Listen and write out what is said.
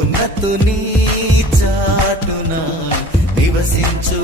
ఉన్నతుని చాటున నివసించు